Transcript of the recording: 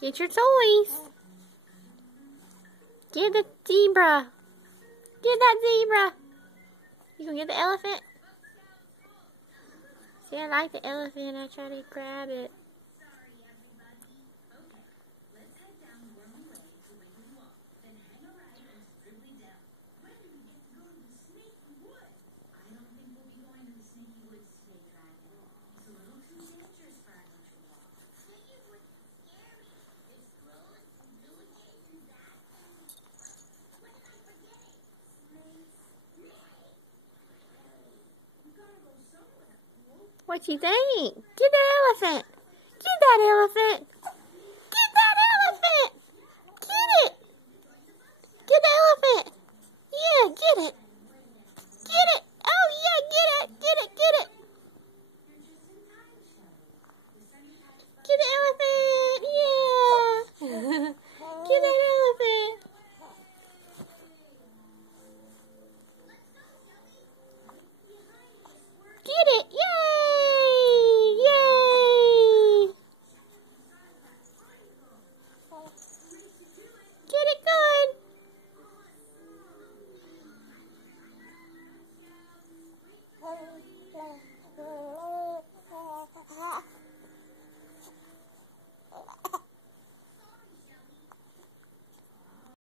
Get your toys. Get the zebra. Get that zebra. You gonna get the elephant? See, I like the elephant. I try to grab it. What you think? Get that elephant. Get that elephant. Get that elephant. Get it. Get the elephant. Yeah, get it. Get it. Oh, yeah, get it. Get it. Get it. Get the elephant. Yeah. Get that elephant. Get it. Yay. Yay. Get it good.